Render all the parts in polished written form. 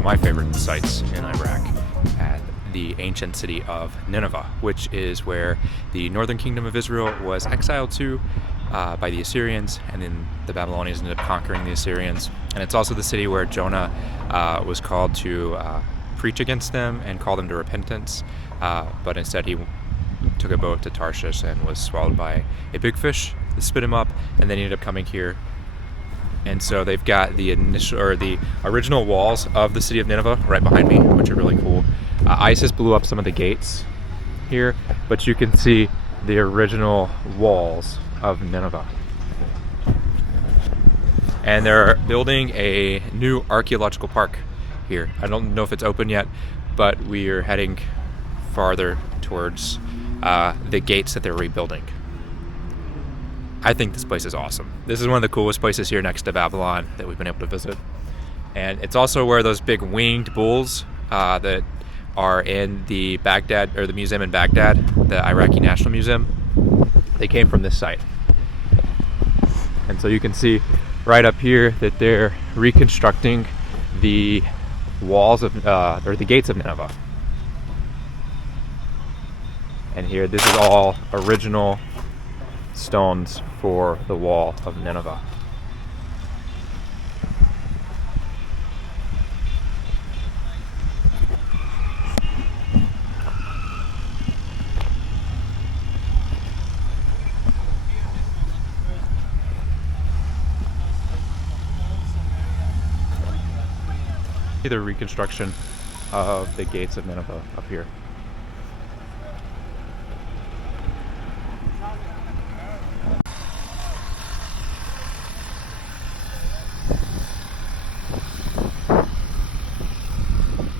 of my favorite sites in Iraq at the ancient city of Nineveh, which is where the northern kingdom of Israel was exiled to by the Assyrians, and then the Babylonians ended up conquering the Assyrians. And it's also the city where Jonah was called to preach against them and call them to repentance, but instead he took a boat to Tarshish and was swallowed by a big fish that spit him up, and then he ended up coming here. And so they've got the original walls of the city of Nineveh right behind me, which are really cool. ISIS blew up some of the gates here, but you can see the original walls of Nineveh. And they're building a new archaeological park here. I don't know if it's open yet, but we are heading farther towards the gates that they're rebuilding. I think this place is awesome. This is one of the coolest places here next to Babylon that we've been able to visit. And it's also where those big winged bulls that are in the Baghdad, or the museum in Baghdad, the Iraqi National Museum, they came from this site. And so you can see right up here that they're reconstructing the walls of, or the gates of Nineveh. And here, this is all original stones for the wall of Nineveh. The reconstruction of the gates of Nineveh up here.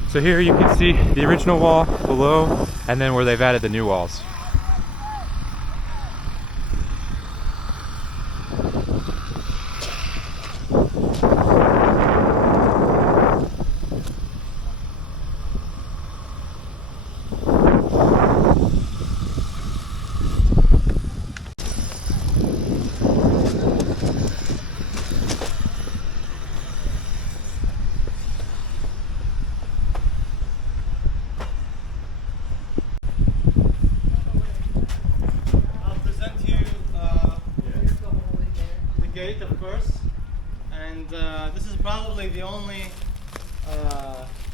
So here you can see the original wall below, and then where they've added the new walls. Of course, and this is probably the only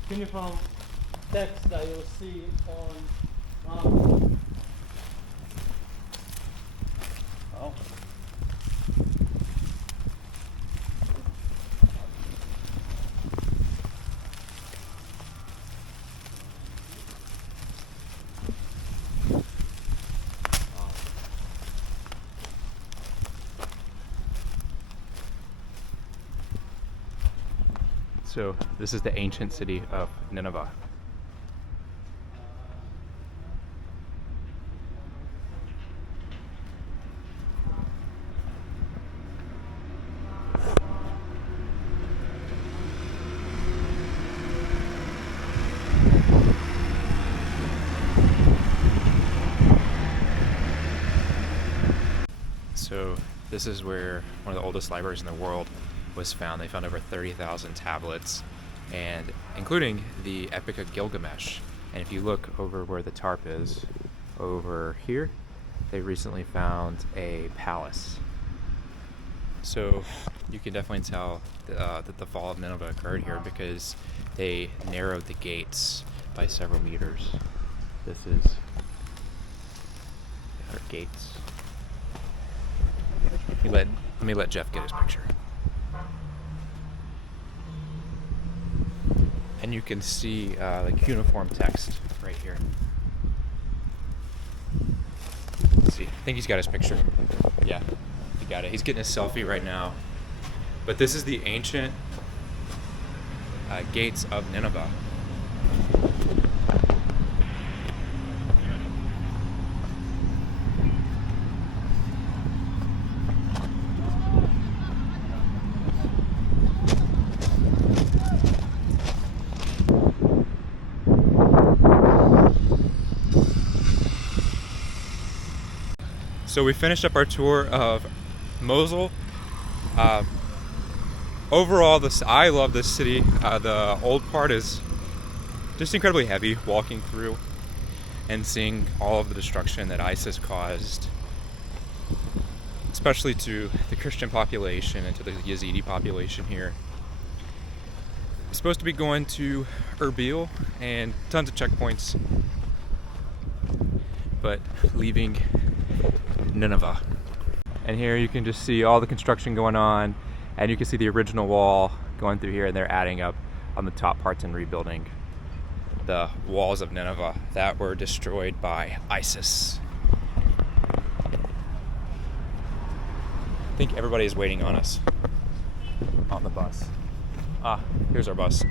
cuneiform text that you'll see on. Oh. So this is the ancient city of Nineveh. So this is where one of the oldest libraries in the world was found. They found over 30,000 tablets, and including the Epic of Gilgamesh. And if you look over where the tarp is, over here, they recently found a palace. So you can definitely tell that the fall of Nineveh occurred here because they narrowed the gates by several meters. This is our gates. Let me let Jeff get his picture. And you can see the cuneiform text right here. Let's see. I think he's got his picture. Yeah, he got it. He's getting a selfie right now. But this is the ancient gates of Nineveh. So we finished up our tour of Mosul. overall, I love this city. The old part is just incredibly heavy walking through and seeing all of the destruction that ISIS caused, especially to the Christian population and to the Yazidi population here. I'm supposed to be going to Erbil and tons of checkpoints, but leaving Nineveh. And here you can just see all the construction going on, and you can see the original wall going through here, and they're adding up on the top parts and rebuilding the walls of Nineveh that were destroyed by ISIS. I think everybody is waiting on us on the bus. Here's our bus.